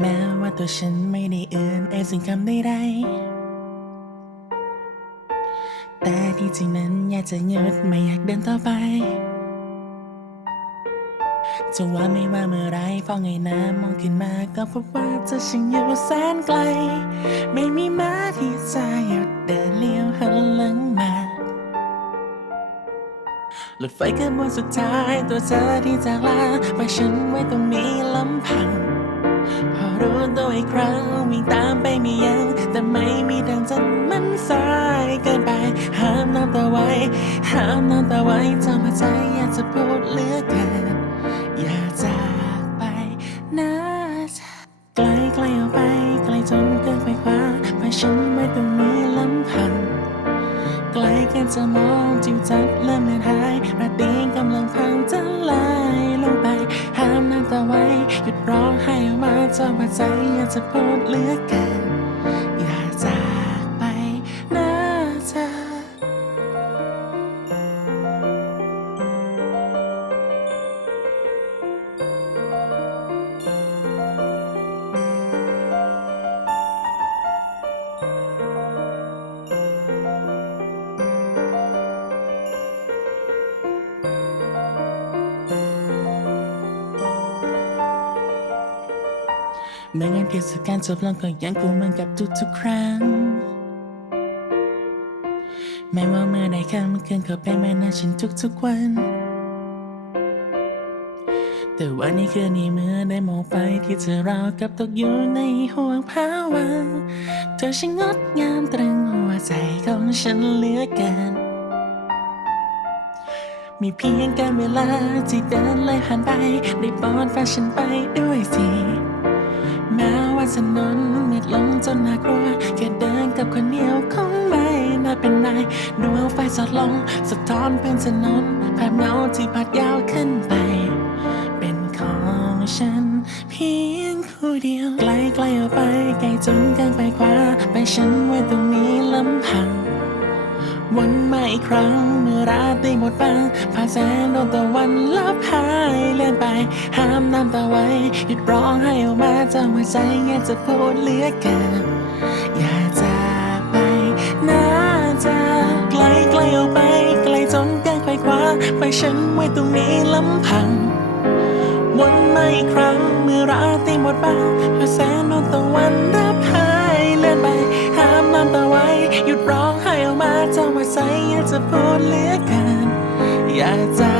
แม้ว่าตัวฉันไม่ได้เอื่นเอ่ยสิ่งคำใดๆแต่ที่จริงนั้นอยากจะหยุดไม่อยากเดินต่อไปจะว่าไม่ว่าเมื่อไรพอไงยหน้ามองขึ้นมาก็พบว่าเธอฉันอยู่แสนไกล ไม่มีม้าที่จะหยุดเดินเลี้ยวหันหลังมารถไฟขบวนสุดท้ายตัวเธอที่จากลาปฉันไว้ตรงนี้ลำพัง รู้ตัวอีกครั้งวิ่งตามไปไม่ยัง้งแต่ไม่มีทางจนมันสายเกินไป ห้ามน้ำตาไว้ ห้ามน้ำตาไว้ทำให้ใจอยากจะพูดเหลือเกินอย่าจากไปนะไกลไกลออกไป ไกลจนเกินไปคว้าไปฉันไว้ตรงนี้ลำพังไกลเกินจะมองจิวจัดเริ่มเลือนหายระเตียงกำลังพังจะลายลงไป ห้ามน้ำตาไว้ หยุดร้องไห้ออกมา จะมาใจอยากจะพูดเหลือเกิน เมื่องานเทศกาลจบลงก็ยังคงมือนกับทุกๆครั้ง ไม่ว่าเมื่อใดค่ำคืนก็เป็นเมือนหน้าฉันทุกๆวัน แต่วันนี้คือนี้เมื่อได้มองไปที่เธอราวกับตกอยู่ในห่วงภาวะเธอช่างงดงามตรึงหัวใจของฉันเหลือเกินมีเพียงการเวลาที่เดินเลยผ่านไป ได้โปรดฝาฉันไปด้วยสิ ว่าถนนมืดลงจนน่ากลัวแค่เดินกับคนเดียวคงไม่น่าเป็นไรดวงไฟสอดลงสะท้อนพื้นถนนภาพเงาที่พัดยาวขึ้นไป เป็นของฉัน เพียงผู้เดียวไกลไกลออกไปไกลจนเกินไปคว้าไปฉันไว้ตรงนี้ลำพังวนมาอีกครั้งเมื่อราตรีหมดบางผ่าแสงดวงตะวันลับหาย นไป ห้ามน้ำตาไว้ หยุดร้องให้ออกมาจากหัวใจอยากจะพูดเหลือเกินอย่าจากไปนะจะไกลไกลออกไป ไกลจนเกินไขว้คว้าไปฉันไว้ตรงนี้ลำพัง วนมาอีกครั้งเมื่อราตรีหมดบ้างพอแสงดวงตะวันรับหายเลื่อนไป ห้ามน้ำตาไว้ หยุดร้องไห้ออกมาจากหัวใจอยากจะพูดเหลือเกินอย่ากจะ